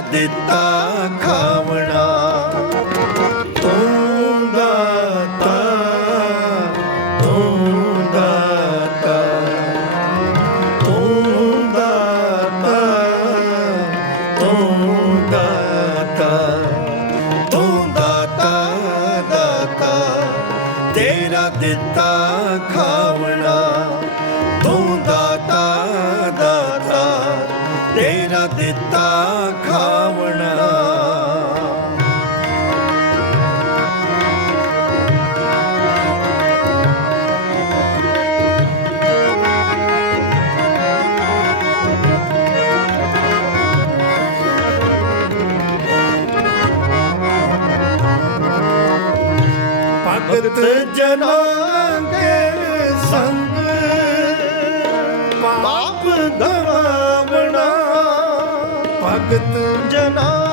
ਦਿੱਤਾ ਖਾਵਣਾ ਤੂੰ ਦਾਤਾ ਤੂੰ ਦਾਤਾ ਤੂੰ ਤੂੰ ਭਗਤ ਜਨਾਂ ਕੇ ਸੰਗ। ਪਾਪ ਗਵਾਵਣਾ ਭਗਤ ਜਨਾਂ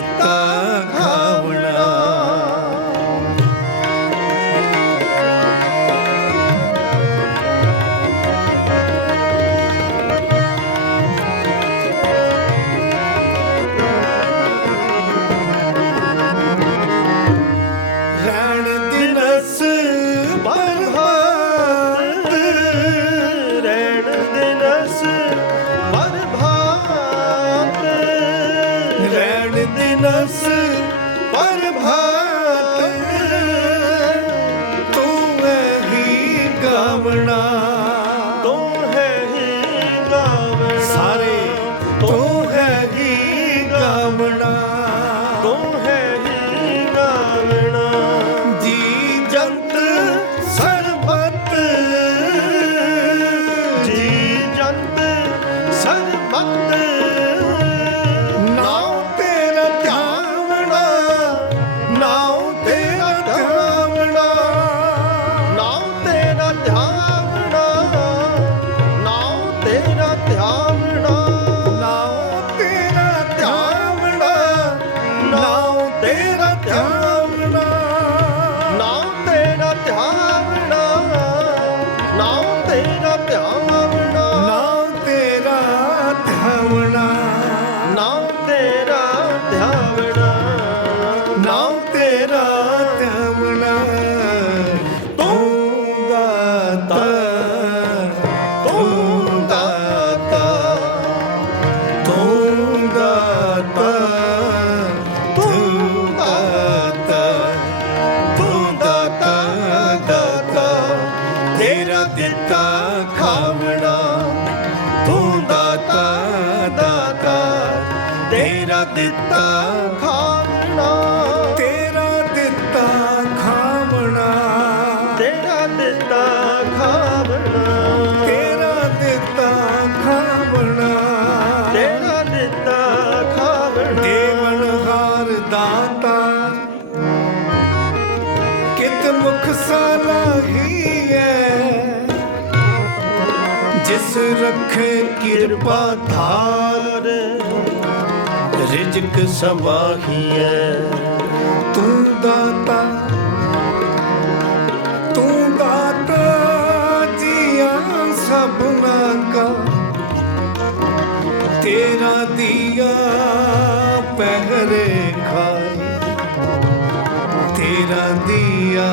de. ரமணா सा नहीं है जिस रखे कृपा धार रिजक समाही है तू दाता तू दाता जिया सबना का तेरा दिया पहरे खाए तेरा दिया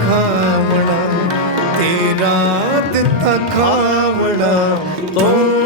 ਖਾਵਣਾ ਤੇਰਾ ਦਿੱਤਾ ਖਾਵਣਾ ਤੂੰ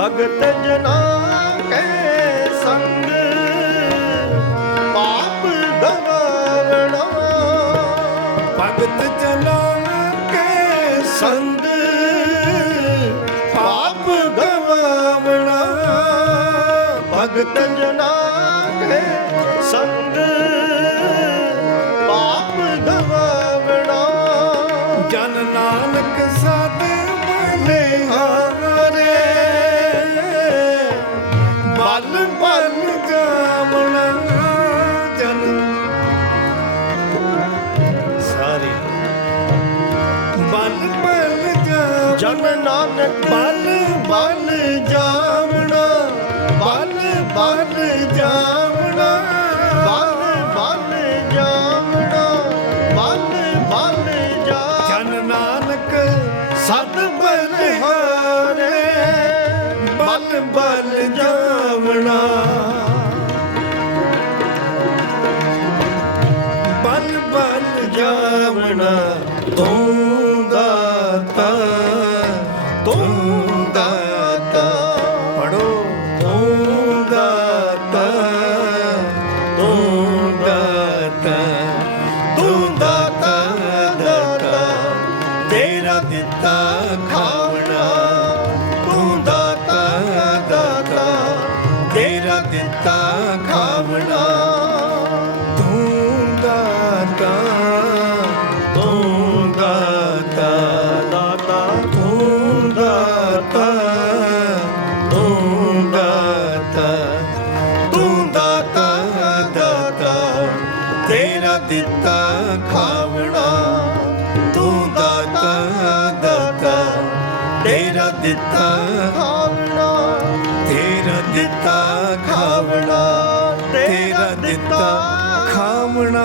ਭਗਤ ਜਨਾ ਕੇ ਸੰਗ ਪਾਪ ਗਵਾਵਣਾ ਭਗਤ ਜਨਾ ਕੇ ਸੰਗ ਪਾਪ ਗਵਾਵਣਾ ਭਗਤ ਜਨਾ ਕੇ ਸੰਗ ਪਾਪ ਗਵਾਵਣਾ ਜਨ ਨਾਨਕ ਸਦ ਮਲੇ ਹਾਰੇ ਬਲ ਬਲ ਜਾਵਣਾ ਜਨ। ਸਾਰੇ ਬਲ ਬਲ ਜਾਵਣਾ ਜਨ ਨਾਨਕ ਜਾਵਣਾ ਤੂੰ ਦਾਤਾ ਤੂੰ ਦਾਤਾ। ਪੜੋ ਤੂੰ ਦਾਤਾ ਤੂੰ ਦਾਤਾ। ਤੂੰ ਦਾਤਾ ਦਾਤਾ। ਤੇਰਾ ਦਿੱਤਾ ਤੇਰਾ ਦਿੱਤਾ ਖਾਵਣਾ ਤੇਰਾ ਦਿੱਤਾ ਖਾਵਣਾ ਤੇਰਾ ਦਿੱਤਾ ਖਾਵਣਾ